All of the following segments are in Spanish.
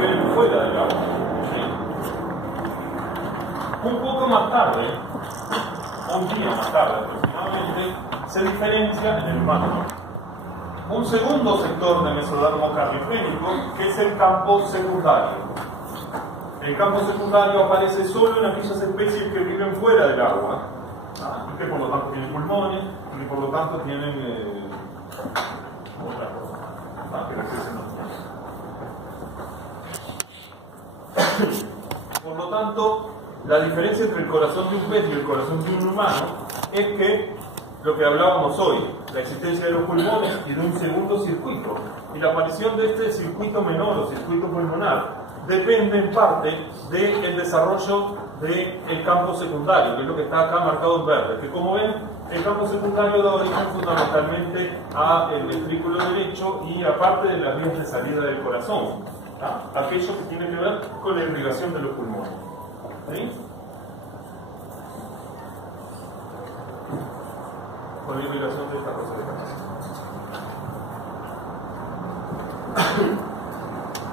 viven fuera del agua. ¿Sí? Un poco más tarde, un día más tarde aproximadamente, se diferencia en el manto un segundo sector de mesodermo cardiogénico, que es el campo secundario. El campo secundario aparece solo en aquellas especies que viven fuera del agua, y que por lo tanto tienen pulmones, y que por lo tanto tienen otra cosa, que no crecen los pulmones. Por lo tanto, la diferencia entre el corazón de un pez y el corazón de un humano es que lo que hablábamos hoy, la existencia de los pulmones y de un segundo circuito, y la aparición de este circuito menor o circuito pulmonar depende en parte del desarrollo del campo secundario, que es lo que está acá marcado en verde, que como ven, el campo secundario da origen fundamentalmente al ventrículo derecho y a parte de las vías de salida del corazón, aquello que tiene que ver con la irrigación de los pulmones. ¿Sí? Con la irrigación de esta cosa de acá.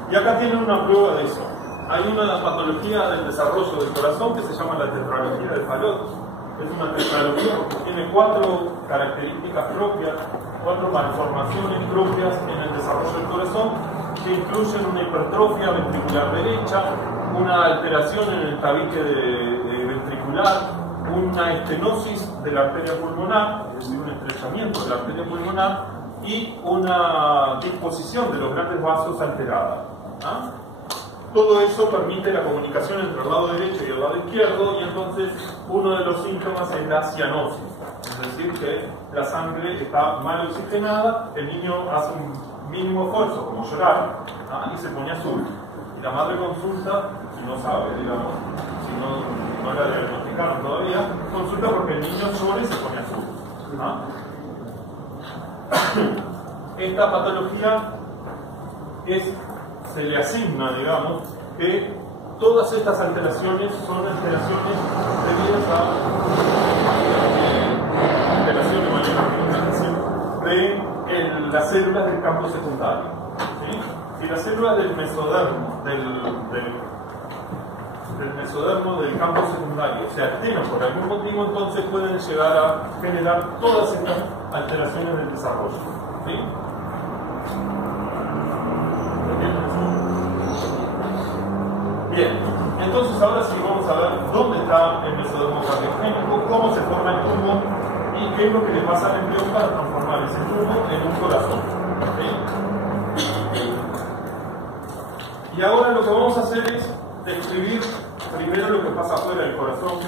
Y acá tienen una prueba de eso. Hay una patología del desarrollo del corazón que se llama la tetralogía de Fallot. Es una tetralogía porque tiene 4 características propias, 4 malformaciones propias en el desarrollo del corazón, que incluyen una hipertrofia ventricular derecha, una alteración en el tabique ventricular, una estenosis de la arteria pulmonar, es decir, un estrechamiento de la arteria pulmonar, y una disposición de los grandes vasos alterada. Todo eso permite la comunicación entre el lado derecho y el lado izquierdo, y entonces uno de los síntomas es la cianosis, es decir, que la sangre está mal oxigenada, el niño hace un mínimo esfuerzo, como llorar, y se pone azul. Y la madre consulta, si no sabe, digamos, si no la diagnosticaron todavía, consulta porque el niño llora y se pone azul. Esta patología se le asigna, digamos, que todas estas alteraciones son alteraciones debidas a de las células del campo secundario. ¿Sí? Si las células del mesodermo, del mesodermo del campo secundario se alteran por algún motivo, entonces pueden llegar a generar todas estas alteraciones del desarrollo. ¿Sí? Bien, entonces ahora sí vamos a ver dónde está el mesodermo cardiogénico, cómo se forma el tubo y qué es lo que le pasa al embrión para transformar ese tubo en un corazón. ¿Sí? Y ahora lo que vamos a hacer es describir primero lo que pasa afuera del corazón,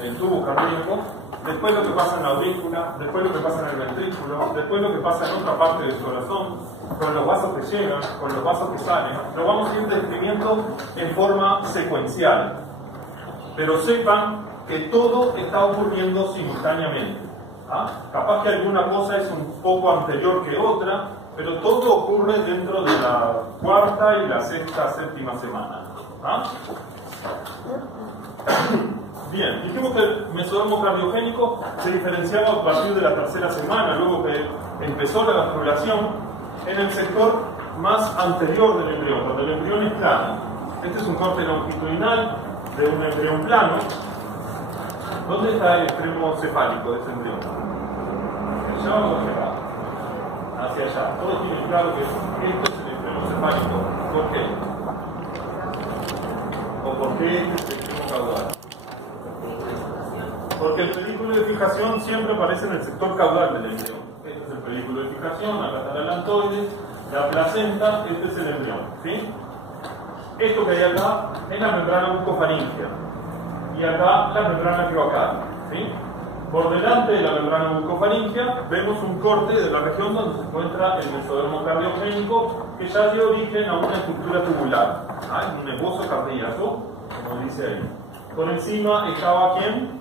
en el tubo cardíaco, después lo que pasa en la aurícula, después lo que pasa en el ventrículo, después lo que pasa en otra parte del corazón, con los vasos que llegan, con los vasos que salen. Lo vamos a ir describiendo en forma secuencial, pero sepan que todo está ocurriendo simultáneamente. Capaz que alguna cosa es un poco anterior que otra, pero todo ocurre dentro de la 4ª y la 6ª, 7ª semana. Bien, dijimos que el mesodermo cardiogénico se diferenciaba a partir de la 3ª semana, luego que empezó la gastrulación, en el sector más anterior del embrión, cuando el embrión es plano. Este es un corte longitudinal de un embrión plano. ¿Dónde está el extremo cefálico de este embrión? ¿Hacia allá o hacia acá? Hacia allá. Todos tienen claro que esto es el extremo cefálico. ¿Por qué? ¿O por qué este es el extremo caudal? Porque el pedículo de fijación siempre aparece en el sector caudal del embrión. Este es el pedículo de fijación, acá está el alantoides, la placenta, este es el embrión. ¿Sí? Esto que hay acá es la membrana bucofaringea y acá la membrana cloacal. ¿Sí? Por delante de la membrana bucofaringea vemos un corte de la región donde se encuentra el mesodermo cardiogénico, que ya dio origen a una estructura tubular, un esbozo cardíaco, como dice ahí. Por encima estaba ¿quién?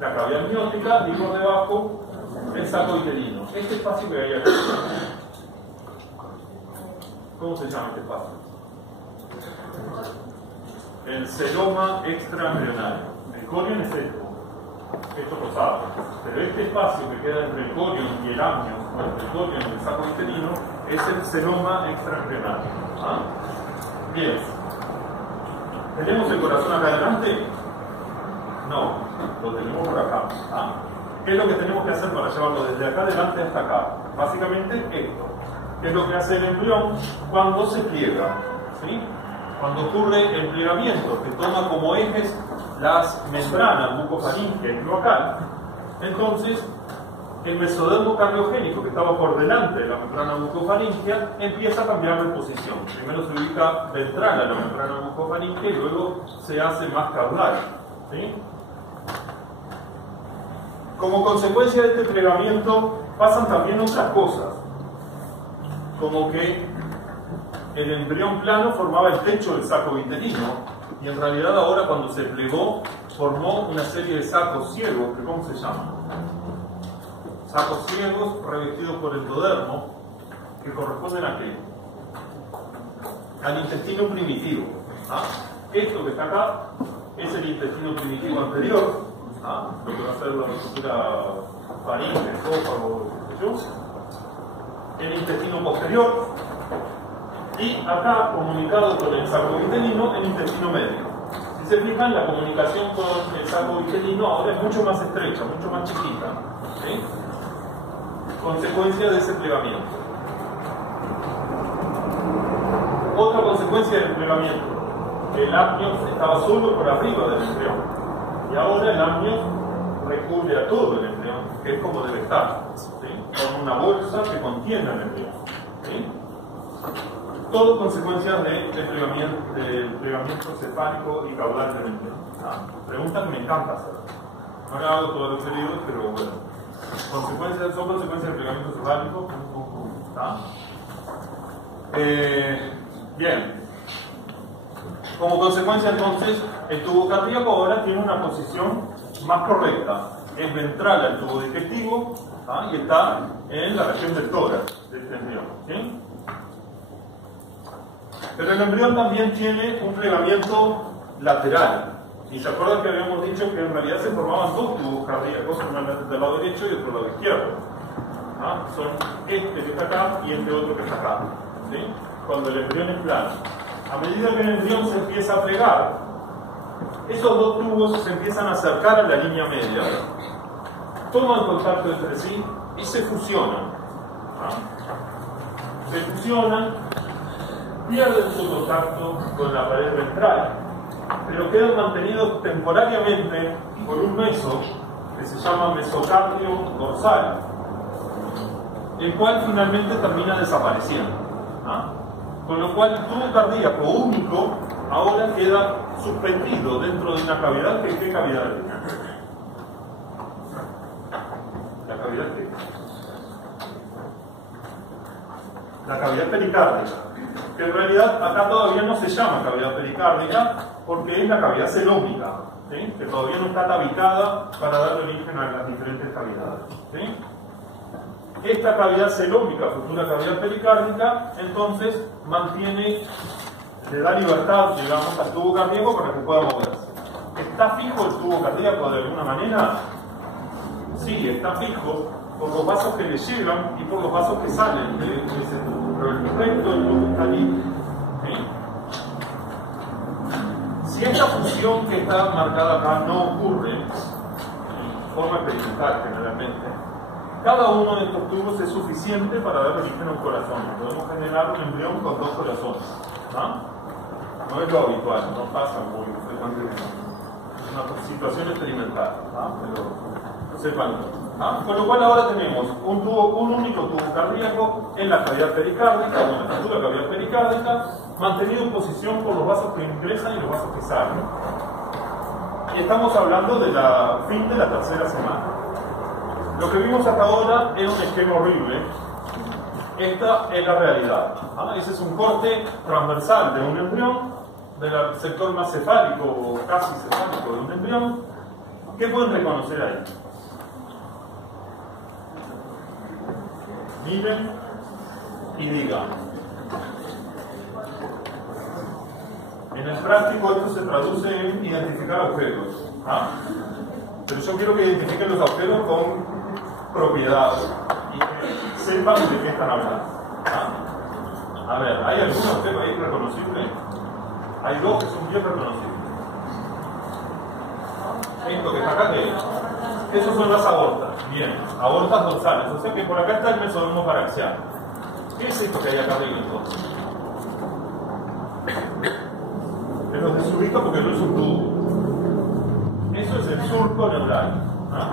La cavidad amniótica, y por debajo el saco uterino. Este espacio que hay aquí, ¿cómo se llama este espacio? El seroma extraembrionario. El corion es esto rosado. Pero este espacio que queda entre el corion y el amnios, o entre el corion y el saco uterino, es el seroma extraembrionario. ¿Ah? Bien. ¿Tenemos el corazón acá adelante? No, lo tenemos por acá. ¿Ah? ¿Qué es lo que tenemos que hacer para llevarlo desde acá adelante hasta acá? Básicamente esto. ¿Qué es lo que hace el embrión cuando se pliega? ¿Sí? Cuando ocurre el plegamiento, que toma como ejes las membranas bucofaríngea y cloacal, entonces el mesodermo cardiogénico que estaba por delante de la membrana bucofaríngea empieza a cambiar de posición. Primero se ubica ventral a la membrana bucofaríngea y luego se hace más caudal. ¿Sí? Como consecuencia de este plegamiento pasan también otras cosas, como que el embrión plano formaba el techo del saco vitelino y en realidad ahora cuando se plegó formó una serie de sacos ciegos, que ¿cómo se llaman? Sacos ciegos revestidos por endodermo, que corresponden a ¿qué? Al intestino primitivo. ¿Ah? Esto que está acá es el intestino primitivo anterior, ¿ah? Lo que va a ser la estructura faríngea, esófago, el intestino posterior, y acá, comunicado con el saco vitelino, el intestino medio. Si se fijan, la comunicación con el saco vitelino ahora es mucho más estrecha, mucho más chiquita. ¿Sí? Consecuencia de ese plegamiento. Otra consecuencia del plegamiento: el amnios estaba solo por arriba del embrión, y ahora el amnios recubre a todo el embrión, que es como debe estar, ¿sí? Con una bolsa que contiene el embrión. ¿Sí? Todo consecuencia del plegamiento cefálico y caudal del embrión. Pregunta que me encanta hacer. No le hago todos los periodos, pero bueno. Son consecuencias del plegamiento cefálico. Bien. Como consecuencia, entonces, el tubo cardíaco ahora tiene una posición más correcta. Es ventral al tubo digestivo y está en la región del tórax de este embrión. ¿Sí? Pero el embrión también tiene un plegamiento lateral. Y se acuerdan que habíamos dicho que en realidad se formaban dos tubos cardíacos, uno del lado derecho y otro del lado izquierdo. Son este que está acá y este otro que está acá. ¿Sí? Cuando el embrión es plano. A medida que el embrión se empieza a plegar, esos dos tubos se empiezan a acercar a la línea media, toman contacto entre sí y se fusionan. Se fusionan, pierden su contacto con la pared ventral, pero quedan mantenidos temporariamente por un meso que se llama mesocardio dorsal, el cual finalmente termina desapareciendo. Con lo cual el tubo cardíaco único ahora queda suspendido dentro de una cavidad. ¿Qué cavidad es? ¿La cavidad qué? La cavidad pericárdica, que en realidad acá todavía no se llama cavidad pericárdica porque es la cavidad celómica, ¿sí? Que todavía no está tabicada para dar origen a las diferentes cavidades. ¿Sí? Esta cavidad celómica, futura cavidad pericárdica, entonces le da libertad, digamos, al tubo cardíaco para que pueda moverse. ¿Está fijo el tubo cardíaco de alguna manera? Sí, está fijo por los vasos que le llegan y por los vasos que salen de ese tubo, pero el resto del tubo está libre. ¿Sí? Si esta fusión que está marcada acá no ocurre en forma experimental generalmente, cada uno de estos tubos es suficiente para dar origen a un corazón. Podemos generar un embrión con dos corazones. No es lo habitual, no pasa muy frecuentemente. Es una situación experimental, pero sépanlo. Con lo cual ahora tenemos un único tubo cardíaco en la cavidad pericárdica, o en la futura cavidad pericárdica, mantenido en posición por los vasos que ingresan y los vasos que salen. Y estamos hablando de la fin de la tercera semana. Lo que vimos hasta ahora era un esquema horrible. Esta es la realidad. Ese es un corte transversal de un embrión, del sector más cefálico o casi cefálico de un embrión. ¿Qué pueden reconocer ahí? Miren y digan. En el práctico esto se traduce en identificar agujeros. Pero yo quiero que identifiquen los agujeros con propiedad y que sepan de qué están hablando. A ver, ¿hay algunos temas ahí reconocibles? Hay dos que son bien reconocibles. Esto que está acá, ¿qué es? Esas son las aortas. Bien, aortas dorsales. O sea que por acá está el mesodermo paraxial. ¿Qué es esto que hay acá arriba entonces? Pero se desubica porque no es un tubo. Eso es el surco neural. ¿Ah?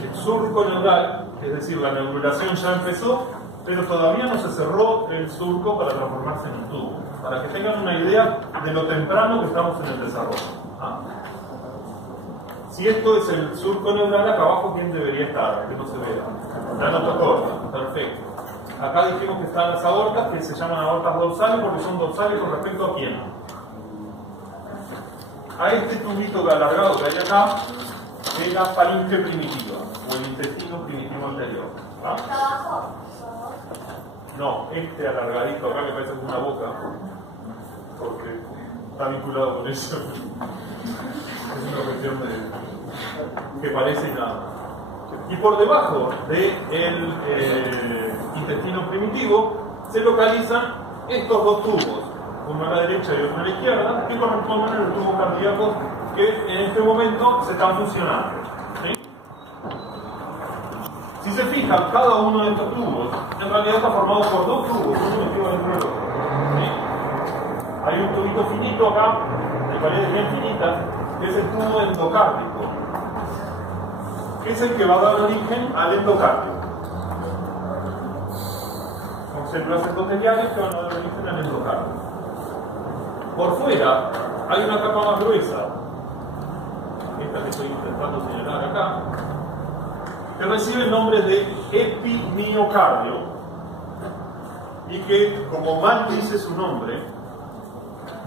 El surco neural, es decir, la neurulación ya empezó, pero todavía no se cerró el surco para transformarse en un tubo. Para que tengan una idea de lo temprano que estamos en el desarrollo. ¿Ah? Si esto es el surco neural, acá abajo, ¿quién debería estar? Que no se vea. La notocorda, perfecto. Acá dijimos que están las aortas, que se llaman aortas dorsales, porque son dorsales con respecto a quién. A este tubito alargado que hay acá, es la faringe primitiva, o el intestino primitivo anterior. ¿Ah? No, este alargadito acá que parece como una boca, porque está vinculado con eso. Es una cuestión que parece nada. Y por debajo del intestino primitivo se localizan estos dos tubos, uno a la derecha y otro a la izquierda, que corresponden a los tubos cardíacos que en este momento se están funcionando. ¿Sí? Si se fijan, cada uno de estos tubos en realidad está formado por dos tubos, uno metido dentro del otro. ¿Sí? Hay un tubito finito acá, de paredes bien finitas, que es el tubo endocárdico, que es el que va a dar origen al endocardio. Son células endoteliales que van a dar origen al endocardio. Por fuera hay una capa más gruesa, esta que estoy intentando señalar acá, que recibe el nombre de epimiocardio y que, como mal dice su nombre,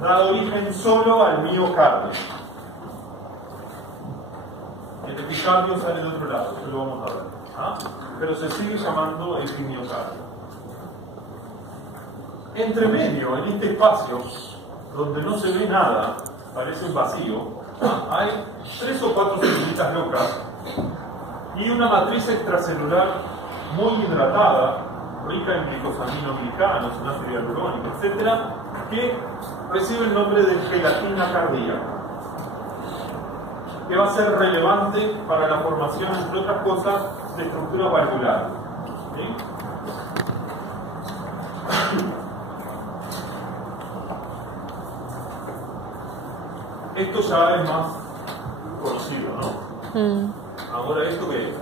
da origen solo al miocardio. El epicardio sale de otro lado, eso lo vamos a ver. ¿Ah? Pero se sigue llamando epimiocardio. Entre medio, en este espacio, donde no se ve nada, parece un vacío, hay 3 o 4 células locas y una matriz extracelular muy hidratada, rica en glicosaminoglicanos, en ácido hialurónico, etc., que recibe el nombre de gelatina cardíaca, que va a ser relevante para la formación, entre otras cosas, de estructura valvular. ¿Sí? Esto ya es más conocido, ¿no? Ahora, ¿esto qué es?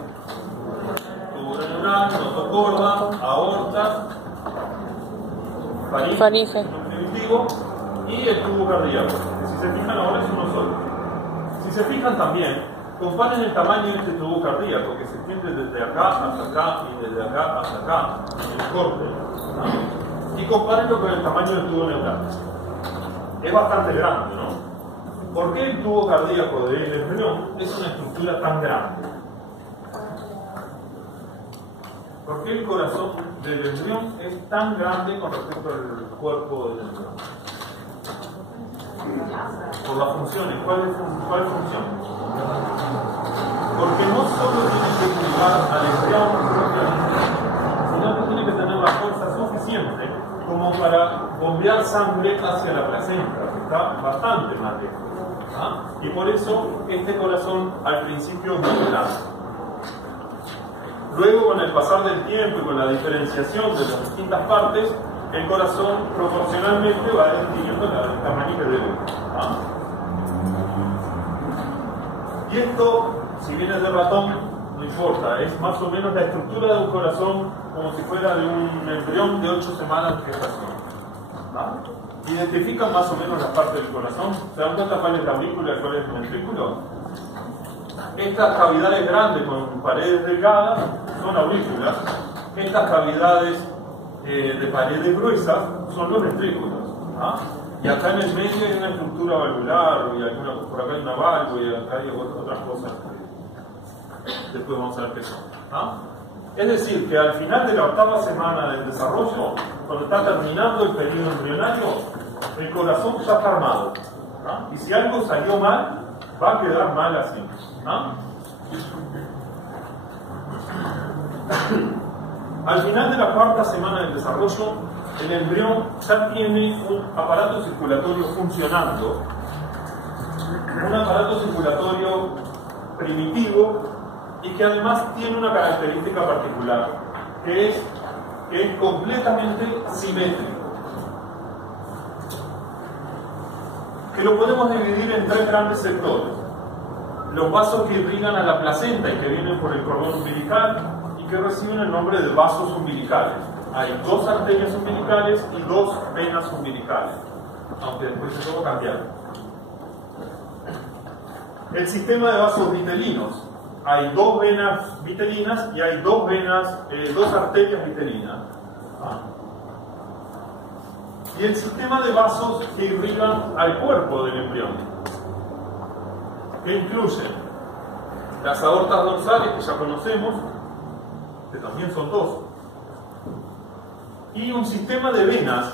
Tubo neural, notocorda, aorta, faringe primitivo y el tubo cardíaco. Si se fijan, ahora es uno solo. Si se fijan también, comparen el tamaño de este tubo cardíaco que se extiende desde acá hasta acá y desde acá hasta acá, en el corte, ¿no? Y compárenlo con el tamaño del tubo neural. Es bastante grande, ¿no? ¿Por qué el tubo cardíaco del embrión es una estructura tan grande? ¿Por qué el corazón del embrión es tan grande con respecto al cuerpo del embrión? Por las funciones. ¿Cuál función? Porque no solo tiene que cuidar al embrión propiamente, sino que tiene que tener la fuerza suficiente como para bombear sangre hacia la placenta, que está bastante más lejos. ¿Ah? Y por eso este corazón al principio es muy grande. Luego, con el pasar del tiempo y con la diferenciación de las distintas partes, el corazón proporcionalmente va adquiriendo el tamaño que debe. ¿Ah? Y esto, si viene de ratón, no importa, es más o menos la estructura de un corazón como si fuera de un embrión de 8 semanas de gestación. ¿Ah? Identifican más o menos las partes del corazón. ¿Se dan cuenta cuál es la aurícula y cuál es el ventrículo? Estas cavidades grandes con paredes delgadas son aurículas. Estas cavidades de paredes gruesas son los ventrículos. ¿Ah? Y acá en el medio hay una estructura valvular, y por acá hay una válvula, y acá hay otras cosas que después vamos a ver qué son. ¿Ah? Es decir, que al final de la 8ª semana del desarrollo, cuando está terminando el periodo embrionario, el corazón ya está armado. ¿Ah? Y si algo salió mal, va a quedar mal así. ¿Ah? Al final de la 4ª semana del desarrollo, el embrión ya tiene un aparato circulatorio funcionando, un aparato circulatorio primitivo y que además tiene una característica particular, que es completamente simétrico. Que lo podemos dividir en tres grandes sectores. Los vasos que irrigan a la placenta y que vienen por el cordón umbilical y que reciben el nombre de vasos umbilicales. Hay dos arterias umbilicales y dos venas umbilicales, aunque después eso va a cambiar. El sistema de vasos vitelinos. Hay dos venas vitelinas y hay dos arterias vitelinas. Y el sistema de vasos que irrigan al cuerpo del embrión, que incluyen las aortas dorsales, que ya conocemos, que también son dos, y un sistema de venas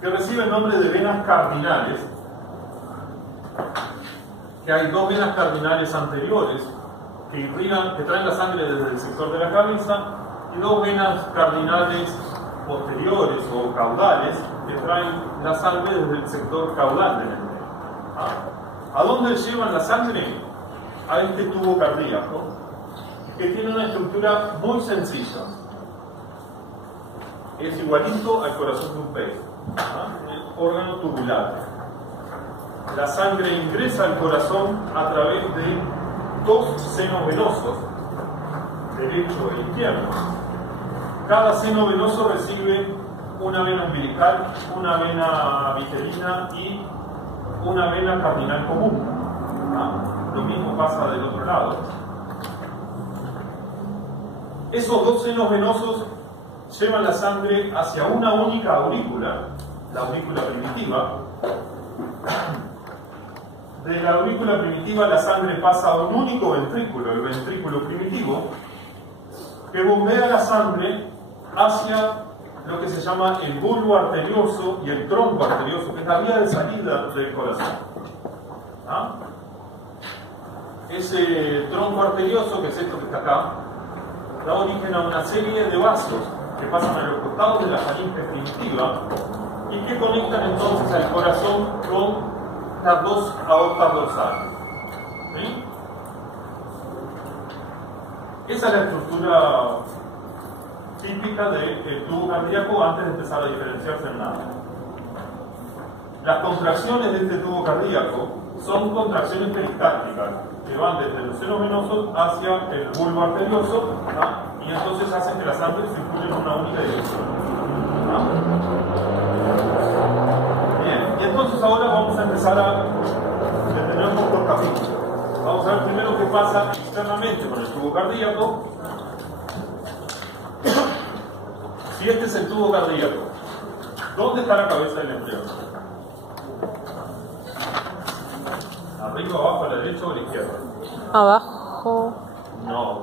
que recibe el nombre de venas cardinales, que hay dos venas cardinales anteriores que irrigan, que traen la sangre desde el sector de la cabeza, y dos venas cardinales posteriores o caudales que traen la sangre desde el sector caudal del embrión. ¿A dónde llevan la sangre? A este tubo cardíaco, que tiene una estructura muy sencilla. Es igualito al corazón de un pez, el órgano tubular. La sangre ingresa al corazón a través de dos senos venosos, derecho e izquierdo. Cada seno venoso recibe una vena umbilical, una vena vitelina y una vena cardinal común. Lo mismo pasa del otro lado. Esos dos senos venosos llevan la sangre hacia una única aurícula, la aurícula primitiva. De la aurícula primitiva la sangre pasa a un único ventrículo, el ventrículo primitivo, que bombea la sangre hacia lo que se llama el bulbo arterioso y el tronco arterioso, que es la vía de salida del corazón. Ese tronco arterioso, que es esto que está acá, da origen a una serie de vasos que pasan a los costados de la faringe primitiva y que conectan entonces al corazón con las dos aortas dorsales. ¿Sí? Esa es la estructura típica del tubo cardíaco antes de empezar a diferenciarse en nada. Las contracciones de este tubo cardíaco son contracciones peristálticas que van desde los senos venosos hacia el bulbo arterioso, y entonces hacen que la sangre circule en una única dirección. Bien, y entonces ahora vamos a empezar a detenernos por capítulos. Vamos a ver primero qué pasa externamente con el tubo cardíaco. Si este es el tubo cardíaco, ¿dónde está la cabeza del embrión? ¿Arriba, abajo, a la derecha o a la izquierda? Abajo. No,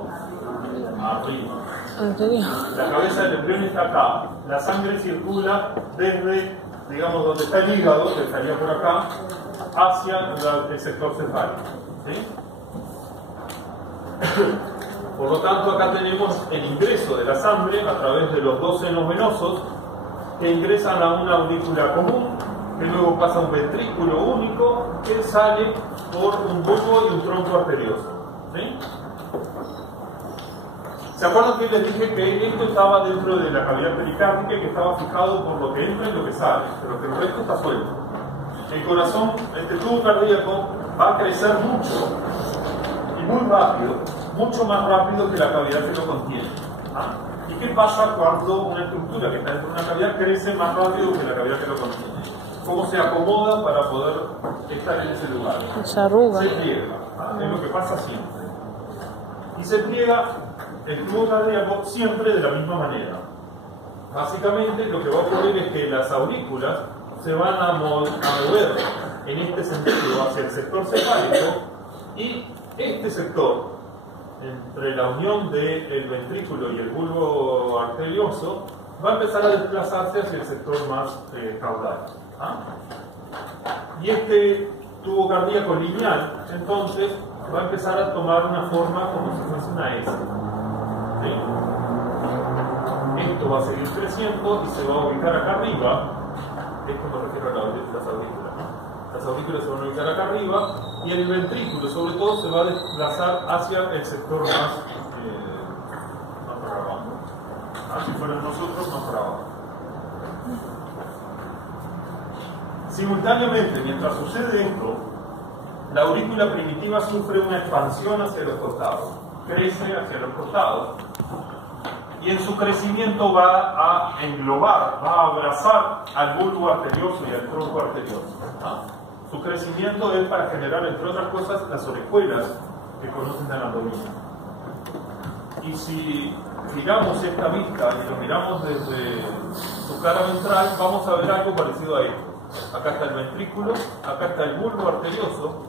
arriba. ¿En serio? La cabeza del embrión está acá. La sangre circula desde, digamos, donde está el hígado, que estaría por acá, hacia el sector cefálico. ¿Sí? Por lo tanto, acá tenemos el ingreso de la sangre a través de los dos senos venosos que ingresan a una aurícula común, que luego pasa a un ventrículo único que sale por un bulbo y un tronco arterioso. ¿Sí? ¿Se acuerdan que les dije que esto estaba dentro de la cavidad pericárdica y que estaba fijado por lo que entra y lo que sale, pero que el resto está suelto? El corazón, este tubo cardíaco, va a crecer mucho y muy rápido, mucho más rápido que la cavidad que lo contiene. ¿Y qué pasa cuando una estructura que está dentro de una cavidad crece más rápido que la cavidad que lo contiene? ¿Cómo se acomoda para poder estar en ese lugar? Se arruga. Se pliega. Es lo que pasa siempre. Y se pliega el tubo cardíaco siempre de la misma manera. Básicamente lo que va a ocurrir es que las aurículas se van a mover en este sentido hacia el sector cefálico, y este sector, entre la unión del ventrículo y el bulbo arterioso, va a empezar a desplazarse hacia el sector más caudal. Y este tubo cardíaco lineal, entonces, va a empezar a tomar una forma como si fuese una S. ¿Sí? Esto va a seguir creciendo y se va a ubicar acá arriba. Esto me refiero a las aurículas. Las aurículas se van a ubicar acá arriba y el ventrículo, sobre todo, se va a desplazar hacia el sector más para abajo. Si fueran nosotros, más para abajo. Simultáneamente, mientras sucede esto, la aurícula primitiva sufre una expansión hacia los costados, crece hacia los costados, y en su crecimiento va a englobar, va a abrazar al bulbo arterioso y al tronco arterioso. Su crecimiento es para generar, entre otras cosas, las orejuelas que conocen de anatomía. Y si miramos esta vista y lo miramos desde su cara ventral, vamos a ver algo parecido a esto. Acá está el ventrículo, acá está el bulbo arterioso,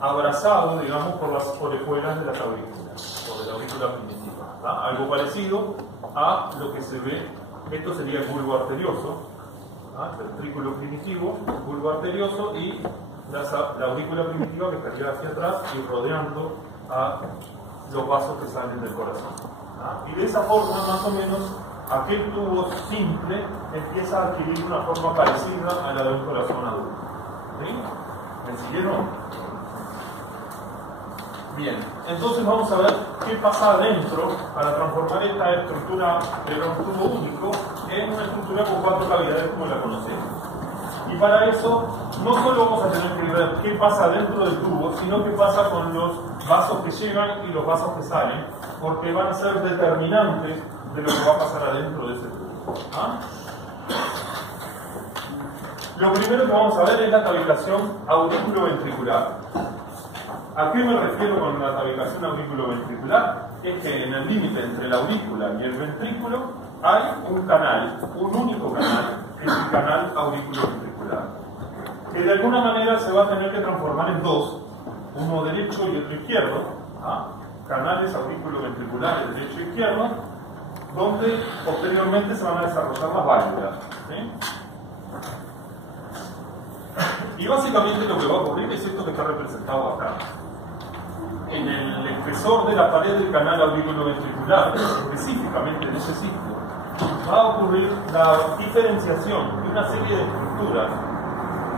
abrazado, digamos, por las orejuelas de las aurículas, o de la aurícula primitiva. Algo parecido a lo que se ve, esto sería el bulbo arterioso, el ventrículo primitivo, el bulbo arterioso y la aurícula primitiva que estaría hacia atrás y rodeando a los vasos que salen del corazón. Y de esa forma, más o menos, aquel tubo simple empieza a adquirir una forma parecida a la de un corazón adulto. ¿Sí? ¿Me siguieron? Bien, entonces vamos a ver qué pasa adentro para transformar esta estructura de un tubo único en una estructura con 4 cavidades como la conocemos. Y para eso, no solo vamos a tener que ver qué pasa dentro del tubo, sino qué pasa con los vasos que llegan y los vasos que salen, porque van a ser determinantes de lo que va a pasar adentro de ese tubo. Lo primero que vamos a ver es la cavitación auriculoventricular. ¿A qué me refiero con la cavitación auriculoventricular? Es que en el límite entre la aurícula y el ventrículo hay un canal, un único canal, que es el canal auriculoventricular, que de alguna manera se va a tener que transformar en dos, uno derecho y otro izquierdo, canales auriculoventriculares derecho e izquierdo, donde posteriormente se van a desarrollar las válvulas. ¿Sí? Y básicamente lo que va a ocurrir es esto que está representado acá. En el espesor de la pared del canal auriculoventricular, específicamente en ese sitio, va a ocurrir la diferenciación de una serie de estructuras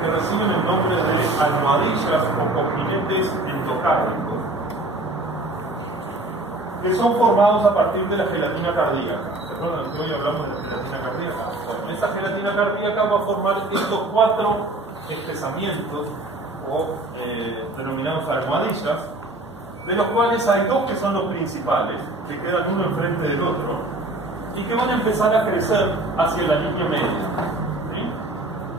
que reciben el nombre de almohadillas o cojinetes endocárdicos, que son formados a partir de la gelatina cardíaca. ¿Se acuerdan que hoy hablamos de la gelatina cardíaca? Bueno, esa gelatina cardíaca va a formar estos 4 espesamientos o denominados almohadillas, de los cuales hay 2 que son los principales, que quedan uno enfrente del otro, y que van a empezar a crecer hacia la línea media. ¿Sí?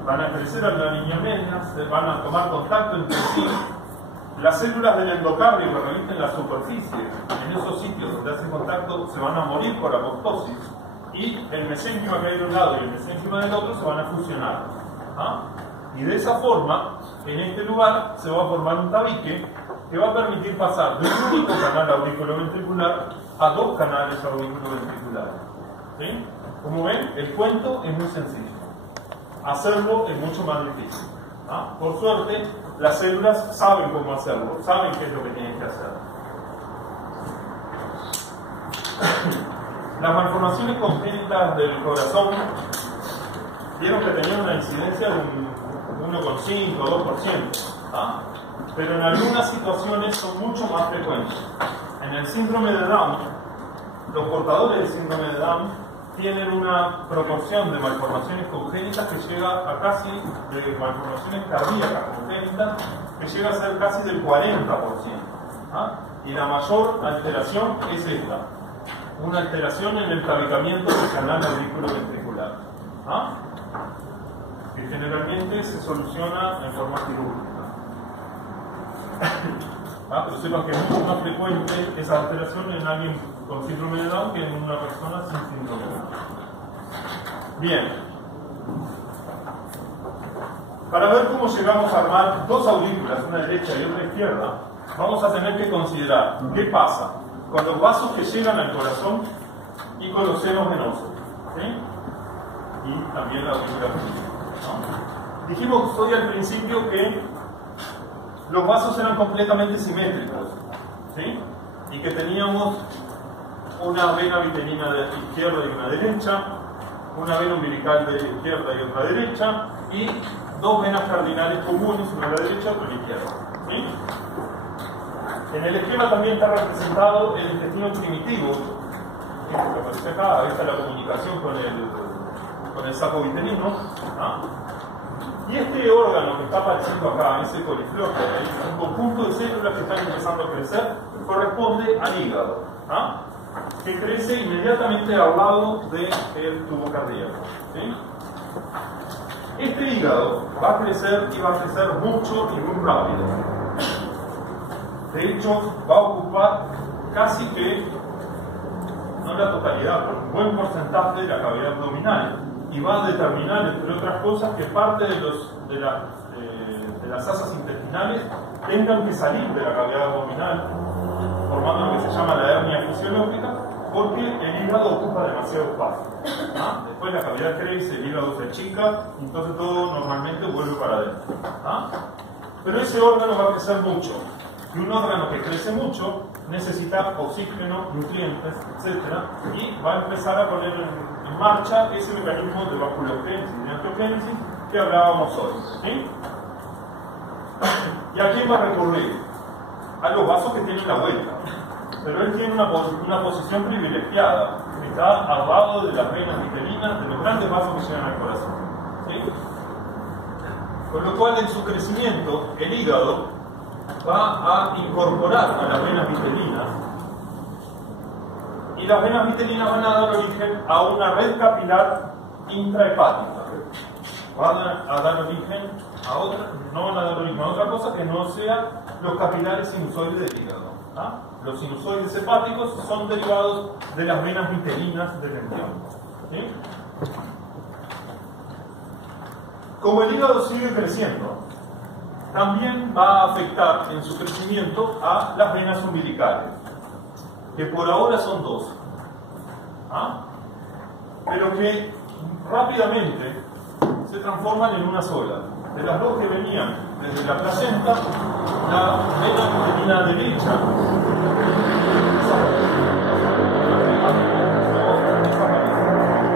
Van a crecer a la línea media, se van a tomar contacto entre sí. Las células del endocardio que revisten la superficie, en esos sitios donde hacen contacto, se van a morir por apoptosis, y el mesénquima que hay de un lado y el mesénquima del otro se van a fusionar. Y de esa forma, en este lugar se va a formar un tabique que va a permitir pasar de un único canal auriculoventricular a 2 canales auriculoventriculares. ¿Sí? Como ven, el cuento es muy sencillo. Hacerlo es mucho más difícil. Por suerte, las células saben cómo hacerlo, saben qué es lo que tienen que hacer. Las malformaciones congénitas del corazón vieron que tenían una incidencia de un 1,5 o 2%, pero en algunas situaciones son mucho más frecuentes. En el síndrome de Down, los portadores del síndrome de Down tienen una proporción de malformaciones congénitas que llega a casi, de malformaciones cardíacas congénitas, que llega a ser casi del 40%. Y la mayor alteración es esta, una alteración en el tabicamiento del canal auriculoventricular, que generalmente se soluciona en forma quirúrgica. Pero sepan que es mucho más frecuente esa alteración en alguien con síndrome de Down que en una persona sin síndrome de Down. Bien. Para ver cómo llegamos a armar 2 aurículas, una derecha y otra izquierda, vamos a tener que considerar qué pasa con los vasos que llegan al corazón y con los senos venosos. ¿Sí? Y también la aurícula primitiva. Dijimos hoy al principio que los vasos eran completamente simétricos, ¿sí? Y que teníamos una vena vitelina izquierda y una derecha, una vena umbilical de izquierda y otra derecha, y dos venas cardinales comunes, una a la derecha y otra a la izquierda. ¿Sí? En el esquema también está representado el intestino primitivo, que aparece acá. Ahí está la comunicación con el saco vitelino. ¿Ah? Y este órgano que está apareciendo acá, ese coliflor, es un conjunto de células que están empezando a crecer, corresponde al hígado, ¿ah? Que crece inmediatamente al lado del tubo cardíaco. ¿Sí? Este hígado va a crecer y va a crecer mucho y muy rápido. De hecho, va a ocupar casi que, no la totalidad, pero un buen porcentaje de la cavidad abdominal, y va a determinar, entre otras cosas, que parte de las asas intestinales tengan que salir de la cavidad abdominal, formando lo que se llama la hernia fisiológica, porque el hígado ocupa demasiado espacio. ¿Ah? Después la cavidad crece, el hígado se achica, y entonces todo normalmente vuelve para adentro. ¿Ah? Pero ese órgano va a crecer mucho, y un órgano que crece mucho necesita oxígeno, nutrientes, etc. Y va a empezar a poner en marcha ese mecanismo de vasculogénesis y de angiogénesis que hablábamos hoy. ¿Sí? ¿Y a quién va a recurrir? A los vasos que tienen la vuelta. Pero él tiene una posición privilegiada, que está al lado de las venas vitelinas, de los grandes vasos que llegan al corazón. ¿Sí? Con lo cual, en su crecimiento, el hígado va a incorporar a las venas vitelinas, y las venas vitelinas van a dar origen a una red capilar intrahepática. Van a dar origen a otra, no van a dar origen a otra cosa que no sea los capilares sinusoides del hígado. ¿Ah? Los sinusoides hepáticos son derivados de las venas vitelinas del embrión. ¿Sí? Como el hígado sigue creciendo, también va a afectar en su crecimiento a las venas umbilicales, que por ahora son dos, ¿ah? Pero que rápidamente se transforman en una sola. De las dos que venían desde la placenta, la vena vitelina derecha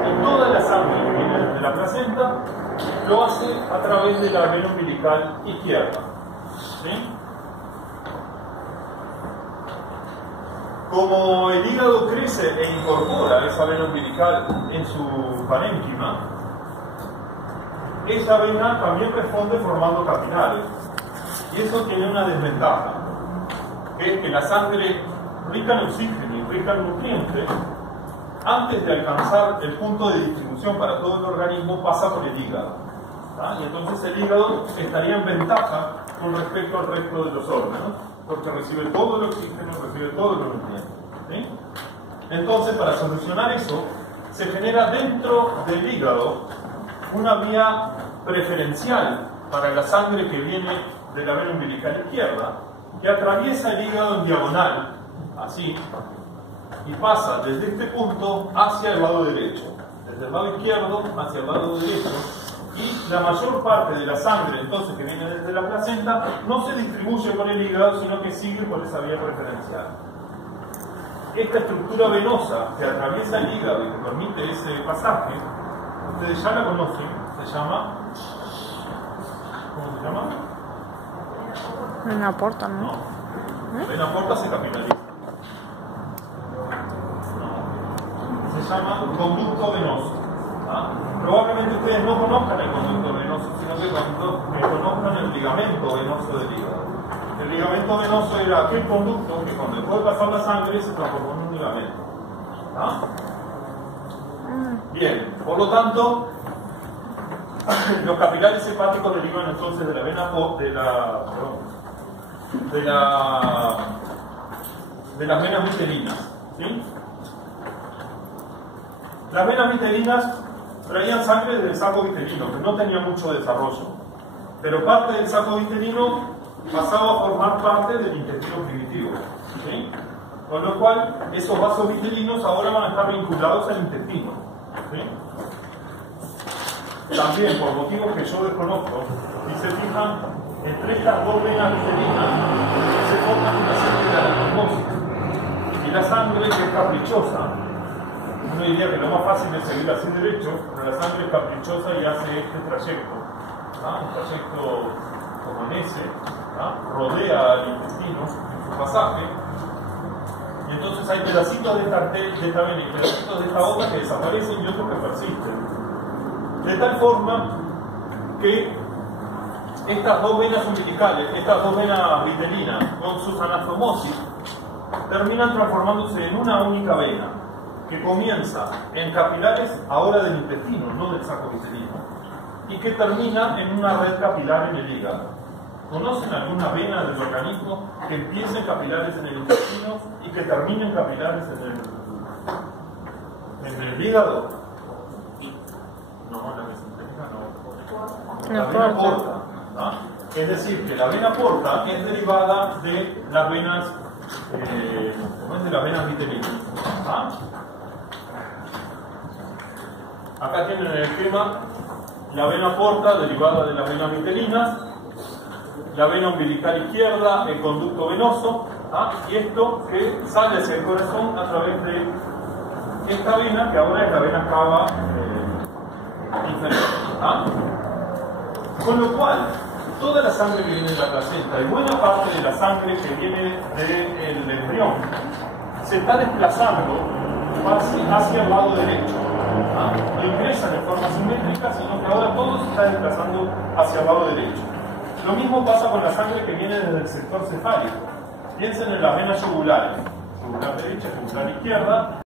y toda la sangre que viene desde la placenta lo hace a través de la vena umbilical izquierda. ¿Sí? Como el hígado crece e incorpora esa vena umbilical en su parénquima, esa vena también responde formando capilares. Y eso tiene una desventaja, que es que la sangre rica en oxígeno y rica en nutrientes, antes de alcanzar el punto de distribución para todo el organismo, pasa por el hígado. ¿Ah? Y entonces el hígado estaría en ventaja con respecto al resto de los órganos, porque recibe todo el oxígeno, recibe todos los nutrientes. ¿Sí? Entonces, para solucionar eso, se genera dentro del hígado una vía preferencial para la sangre que viene de la vena umbilical izquierda, que atraviesa el hígado en diagonal, así, y pasa desde este punto hacia el lado derecho, desde el lado izquierdo hacia el lado derecho, y la mayor parte de la sangre entonces que viene desde la placenta no se distribuye por el hígado, sino que sigue por esa vía preferencial. Esta estructura venosa que atraviesa el hígado y que permite ese pasaje, ustedes ya la conocen, se llama... ¿Cómo se llama? Vena porta, ¿no? No. Vena porta se capilariza. No. Se llama conducto venoso. ¿Ah? Probablemente ustedes no conozcan el conducto venoso, sino que conozcan el ligamento venoso del hígado. El ligamento venoso era aquel conducto que cuando dejó de pasar la sangre se transformó en un ligamento. ¿Ah? Bien, por lo tanto, los capilares hepáticos derivan entonces de la vena de las venas vitelinas. ¿Sí? Las venas vitelinas traían sangre del saco vitelino, que no tenía mucho desarrollo, pero parte del saco vitelino pasaba a formar parte del intestino primitivo. ¿Sí? Con lo cual, esos vasos vitelinos ahora van a estar vinculados al intestino. ¿Sí? También, por motivos que yo desconozco, si se fijan, entre estas dos venas vitelinas se forma una serie de anastomoses. Y la sangre, que es caprichosa, Uno diría que lo más fácil es seguir así derecho, pero la sangre es caprichosa y hace este trayecto. Un trayecto como en ese, rodea al intestino en su pasaje, y entonces hay pedacitos de esta vena y pedacitos de esta otra que desaparecen y otros que persisten. De tal forma que estas dos venas umbilicales, estas dos venas vitelinas, con sus anastomosis, terminan transformándose en una única vena, que comienza en capilares ahora del intestino, no del saco vitelino, y que termina en una red capilar en el hígado. ¿Conocen alguna vena del organismo que empiece en capilares en el intestino y que termine en capilares en el hígado? No, la que se interesa no. La vena porta. Es decir, que la vena porta es derivada de las venas, de las venas vitelinas. Acá tienen el esquema: la vena porta derivada de las venas vitelinas, la vena umbilical izquierda, el conducto venoso, y esto que sale hacia el corazón a través de esta vena, que ahora es la vena cava inferior. Con lo cual, toda la sangre que viene de la placenta y buena parte de la sangre que viene del embrión se está desplazando hacia el lado derecho. No ingresan en forma simétrica, sino que ahora todo se está desplazando hacia el lado derecho. Lo mismo pasa con la sangre que viene desde el sector cefálico. Piensen en las venas yugulares, yugular derecha, yugular izquierda,